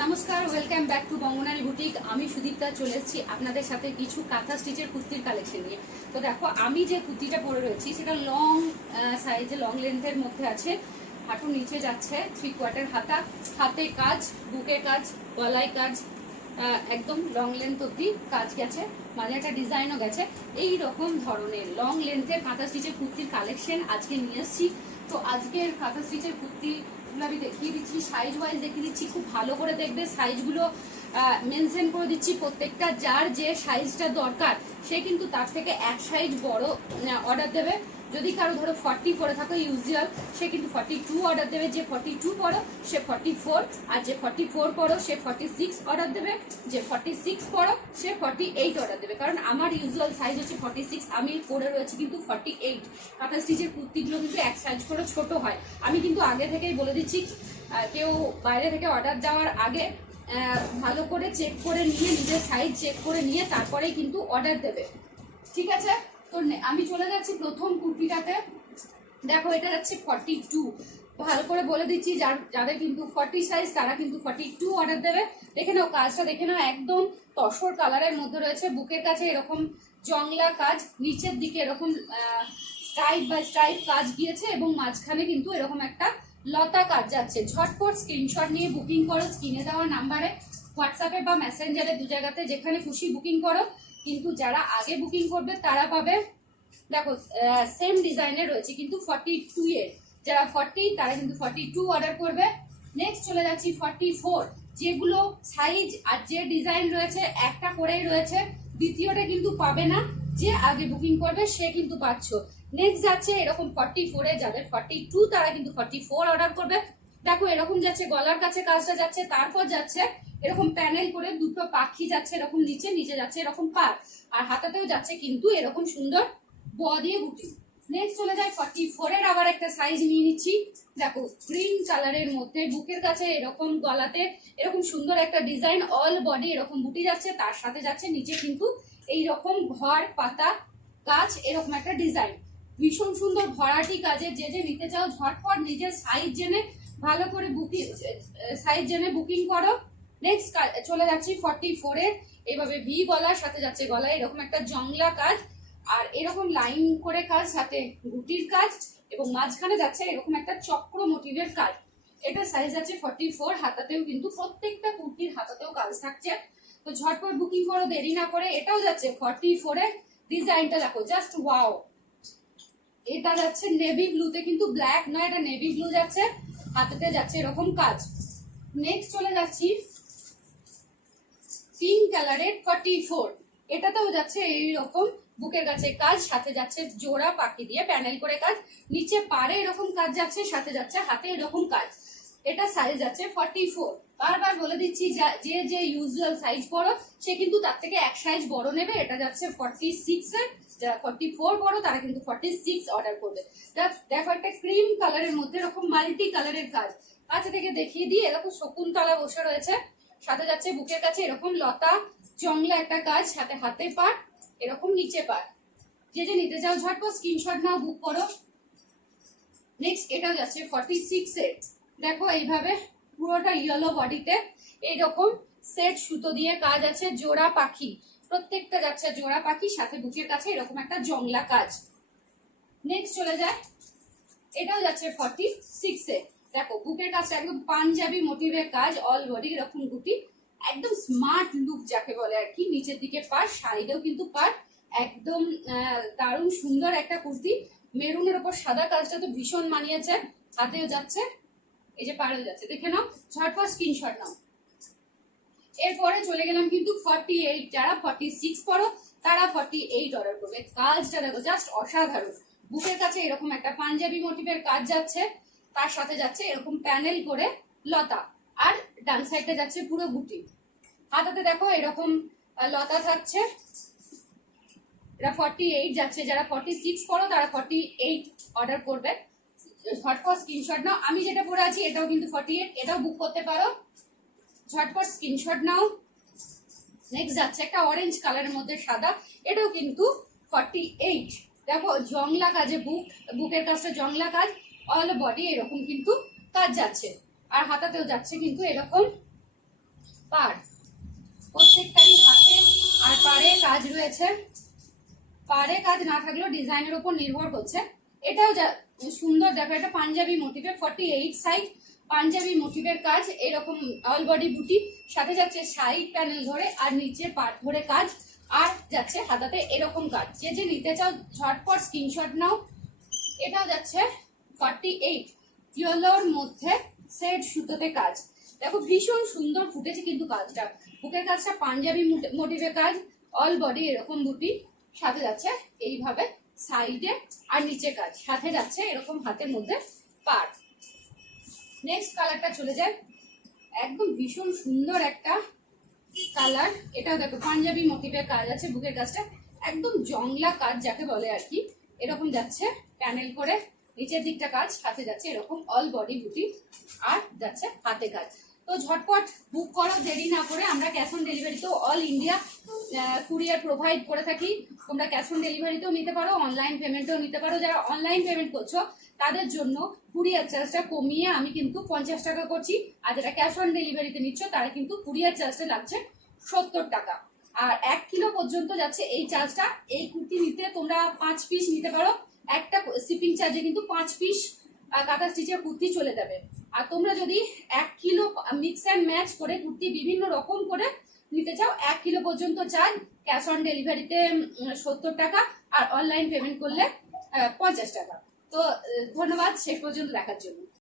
নমস্কার, welcome back to বঙ্গনারী boutique. আমি সুদীপ্তা চলে এসেছি আপনাদের সাথে কিছু কাঁথা স্টিচের কুর্তির কালেকশন নিয়ে। তো দেখো, আমি যে কুর্তিটা পরে রয়েছি সেটা লং সাইজে, লং লেন্থের মধ্যে আছে। হাঁটু নিচে যাচ্ছে, 3/4 হাতা, হাতে কাজ, বুকে কাজ, গলায় কাজ, একদম লং লেন্থ অব্দি কাজ গেছে, মাঝে একটা ডিজাইনও গেছে। এই রকম ধরনের লং লেন্থের কাঁথা স্টিচের কুর্তির কালেকশন আজকে নিয়ে এসেছি। তো আজকের কাঁথা স্টিচের কুর্তি আমি দেখিয়ে দিচ্ছি, সাইজ ওয়াইজ দেখিয়ে দিচ্ছি, খুব ভালো করে দেখবে। সাইজগুলো মেনশন করে দিচ্ছি প্রত্যেকটা, যার যে সাইজটা দরকার সে কিন্তু তার থেকে এক সাইজ বড় অর্ডার দেবে। যদি কারো ধরো 40 পরে থাকো ইউজুয়াল, সে কিন্তু 42 অর্ডার দেবে। যে 42 পড়ো সে 44, আর যে 44 পড়ো সে 46 অর্ডার দেবে। যে 46 পড়ো সে 48 অর্ডার দেবে। কারণ আমার ইউজুয়াল সাইজ হচ্ছে 46, আমি পরে রয়েছি কিন্তু 48। কাঁথা স্টিচের কুর্তিগুলো কিন্তু এক সাইজ করে ছোট হয়। আমি কিন্তু আগে থেকেই বলে দিচ্ছি, কেউ বাইরে থেকে অর্ডার দেওয়ার আগে ভালো করে চেক করে নিয়ে, নিজের সাইজ চেক করে নিয়ে তারপরেই কিন্তু অর্ডার দেবে, ঠিক আছে? তো আমি চলে যাচ্ছি প্রথম কুর্তিটাতে। দেখো, এটা যাচ্ছে 42। ভালো করে বলে দিচ্ছি, যাদের কিন্তু 40 সাইজ তারা কিন্তু 42 অর্ডার দেবে। দেখে নাও কাজটা, দেখে নাও, একদম তসর কালারের মধ্যে রয়েছে। বুকের কাছে এরকম জংলা কাজ, নিচের দিকে এরকম স্ট্রাইপ বাই স্ট্রাইপ কাজ গিয়েছে, এবং মাঝখানে কিন্তু এরকম একটা লতা কাজ যাচ্ছে। ঝটপট স্ক্রিনশট নিয়ে বুকিং করো স্ক্রিনে দেওয়া নাম্বারে, হোয়াটসঅ্যাপে বা মেসেঞ্জারে, দু জায়গাতে যেখানে খুশি বুকিং করো। কিন্তু যারা আগে বুকিং করবে তারা পাবে, দেখো সেম ডিজাইনের রয়েছে কিন্তু 42 এর। যারা 40 তারা কিন্তু 42 অর্ডার করবে। নেক্সট চলে যাচ্ছি 44। যেগুলো সাইজ আর যে ডিজাইন রয়েছে একটা করেই রয়েছে, দ্বিতীয়টা কিন্তু পাবে না। যে আগে বুকিং করবে সে কিন্তু পাচ্ছ। নেক্সট যাচ্ছে এরকম 44 এ, যাদের 42 তারা কিন্তু 44 অর্ডার করবে। দেখো এরকম যাচ্ছে, গলার কাছে কাজটা যাচ্ছে, তারপর যাচ্ছে এরকম প্যানেল করে দুটো পাখি যাচ্ছে এরকম নিচে, নিচে যাচ্ছে এরকম পার, আর হাতাতেও যাচ্ছে কিন্তু এরকম সুন্দর ব দিয়ে বুটি। নেক্সট চলে যায় 44 এর, আবার একটা সাইজ নিয়ে নিচ্ছি। দেখো গ্রিন কালারের মধ্যে, বুকের কাছে এরকম, গলাতে এরকম সুন্দর একটা ডিজাইন, অল বডি এরকম বুটি যাচ্ছে, তার সাথে যাচ্ছে নিচে কিন্তু এই রকম ঘর পাতা কাজ, এরকম একটা ডিজাইন। ভীষণ সুন্দর ভরাটি কাজে। যে যে নিতে চাও ঝটপট নিজের সাইজ জেনে ভালো করে বুকিং, সাইজ জেনে বুকিং করো। নেক্সট চলে যাচ্ছি 44 এর, এইভাবে ভি গলার সাথে যাচ্ছে গলায় এরকম একটা জংলা কাজ, আর এরকম লাইন করে কাজ, সাথে গুটির কাজ, এবং মাঝখানে যাচ্ছে এরকম একটা চক্র মোটিভের কাজ। এটা সাইজ আছে 44। হাতাতেও কিন্তু প্রত্যেকটা কুর্তির হাতাতেও কাজ থাকছে। তো ঝটপট বুকিং করো, দেরি না করে। এটাও যাচ্ছে 44 এর। ডিজাইনটা দেখো, জাস্ট ওয়াও। এটা যাচ্ছে নেভি ব্লুতে, কিন্তু ব্ল্যাক নয়, এটা নেভি ব্লু যাচ্ছে, হাতাতে যাচ্ছে এরকম কাজ। নেক্সট চলে যাচ্ছি পিঙ্ক কালারের 44। এটাতেও যাচ্ছে এইরকম বুকের কাছে কাজ, সাথে যাচ্ছে জোড়া পাখি দিয়ে প্যানেল করে কাজ, নিচে পারে এরকম কাজ যাচ্ছে, সাথে যাচ্ছে হাতে এরকম কাজ। এটা সাইজ আছে 44। বারবার বলে দিচ্ছি, যে যে ইউজুয়াল সাইজ বড় সে কিন্তু তার থেকে এক সাইজ বড় নেবে। এটা যাচ্ছে 46 এর। যারা 44 বড় তারা কিন্তু 46 অর্ডার করবে। দেখো একটা ক্রিম কালারের মধ্যে এরকম মাল্টি কালারের কাজ, কাছে থেকে দেখিয়ে দিয়ে এরকম শকুন্তলা বসে রয়েছে, সাথে যাচ্ছে বুকের কাছে এরকম লতা জংলা একটা কাজ, সাথে হাতে পাট, এরকম নিচে পাট। যে যে নিতে চাও ঝটপট স্ক্রিনশট নাও, বুক করো। নেক্সট এটাও যাচ্ছে 46 এর। দেখো এইভাবে পুরোটা ইয়েলো বডিতে এইরকম সেট সুতো দিয়ে কাজ আছে, জোড়া পাখি, প্রত্যেকটা যাচ্ছে জোড়া পাখি, সাথে বুকের কাছে এরকম একটা জংলা কাজ। নেক্সট চলে যায়, এটাও যাচ্ছে 46 এ। দেখো বুকের কাছে একদম পাঞ্জাবি মোটিভের কাজ, অল বডি এরকম গুটি, একদম স্মার্ট লুক যাকে বলে আর কি। নিচের দিকে পার, সাইডেও কিন্তু পার, একদম দারুণ সুন্দর একটা কুর্তি। মেরুনের ওপর সাদা কাজটা তো ভীষণ মানিয়েছে। হাতেও যাচ্ছে, এই যে পাড়েও যাচ্ছে, দেখে নাও, ঝটপট স্ক্রিনশট নাও। এরপরে চলে গেলাম কিন্তু 48। যারা 46 পড়ো তারা 48 অর্ডার করবে। কাজটা দেখো, জাস্ট অসাধারণ। বুকের কাছে এরকম একটা পাঞ্জাবি মোটিভের কাজ যাচ্ছে, তার সাথে যাচ্ছে এরকম প্যানেল করে লতা, আর ডান সাইডে যাচ্ছে পুরো বুটি। হাতাতে দেখো এরকম লতা থাকছে। এটা 48 যাচ্ছে। যারা 46 পড়ো তারা 48 অর্ডার করবে। ঝটপট স্ক্রিনশট নাও। আমি যেটা পরে আছি এটাও কিন্তু 48, এটাও বুক করতে পারো, ঝটপট স্ক্রিনশট নাও। নেক্সট যাচ্ছে একটা অরেঞ্জ কালারের মধ্যে সাদা, এটাও কিন্তু 48। দেখো জংলা কাজে, বুকের কাজটা জংলা কাজ, অল বডি এরকম কিন্তু কাজ যাচ্ছে, আর হাতাতেও যাচ্ছে কিন্তু এরকম পাড়, প্রত্যেকটারই হাতে আর পাড়ে কাজ রয়েছে। পাড়ে কাজ না থাকলেও ডিজাইনের উপর নির্ভর করছে। এটাও সুন্দর, দেখো এটা পাঞ্জাবি মোটিভের 48 সাইজ পাঞ্জাবি মোটিভের কাজ, এরকম অল বডি বুটি, সাথে যাচ্ছে সাইড প্যানেল ধরে আর নিচের পাট ধরে কাজ, আর যাচ্ছে হাতাতে এরকম কাজ। যে যে নিতে চাও ঝটপট স্ক্রিনশট নাও। এটাও যাচ্ছে 48 ইয়েলোর মধ্যে সেট সুতোতে কাজ। দেখো ভীষণ সুন্দর ফুটেছে কিন্তু কাজটা, বুকের কাজটা পাঞ্জাবি মোটিভের কাজ, অল বডি এরকম বুটি, সাথে যাচ্ছে এইভাবে সাইডে আর নিচে কাজ, সাথে যাচ্ছে এরকম হাতের মধ্যে পাড়। নেক্সট কালারটা চলে যায়, একদম ভীষণ সুন্দর একটা কালার। এটাও দেখো পাঞ্জাবি মোটিভের কাজ আছে, বুকের কাজটা একদম জংলা কাজ যাকে বলে আর কি, এরকম যাচ্ছে প্যানেল করে নিচের দিকটা কাজ, সাথে যাচ্ছে এরকম অল বডি বুটি আর যাচ্ছে হাতে কাজ। তো ঝটপট বুক করো, দেরি না করে। আমরা ক্যাশ অন ডেলিভারিতেও অল ইন্ডিয়া কুরিয়ার প্রোভাইড করে থাকি। তোমরা ক্যাশ অন ডেলিভারিতেও নিতে পারো, অনলাইন পেমেন্টেও নিতে পারো। যারা অনলাইন পেমেন্ট করছো তাদের জন্য কুরিয়ার চার্জটা কমিয়ে আমি কিন্তু 50 টাকা করছি, আর যারা ক্যাশ অন ডেলিভারিতে নিচ্ছ তারা কিন্তু কুরিয়ার চার্জটা লাগছে 70 টাকা। আর 1 কিলো পর্যন্ত যাচ্ছে এই চার্জটা। এই কুর্তি নিতে তোমরা 5 পিস নিতে পারো, একটা শিপিং চার্জে কিন্তু 5 পিস কাঁথা স্টিচের কুর্তি চলে যাবে। আর তোমরা যদি 1 কিলো মিক্স অ্যান্ড ম্যাচ করে কুর্তি বিভিন্ন রকম করে নিতে চাও, 1 কিলো পর্যন্ত চার্জ, ক্যাশ অন ডেলিভারিতে 70 টাকা, আর অনলাইন পেমেন্ট করলে 50 টাকা। তো ধন্যবাদ শেষ পর্যন্ত দেখার জন্য।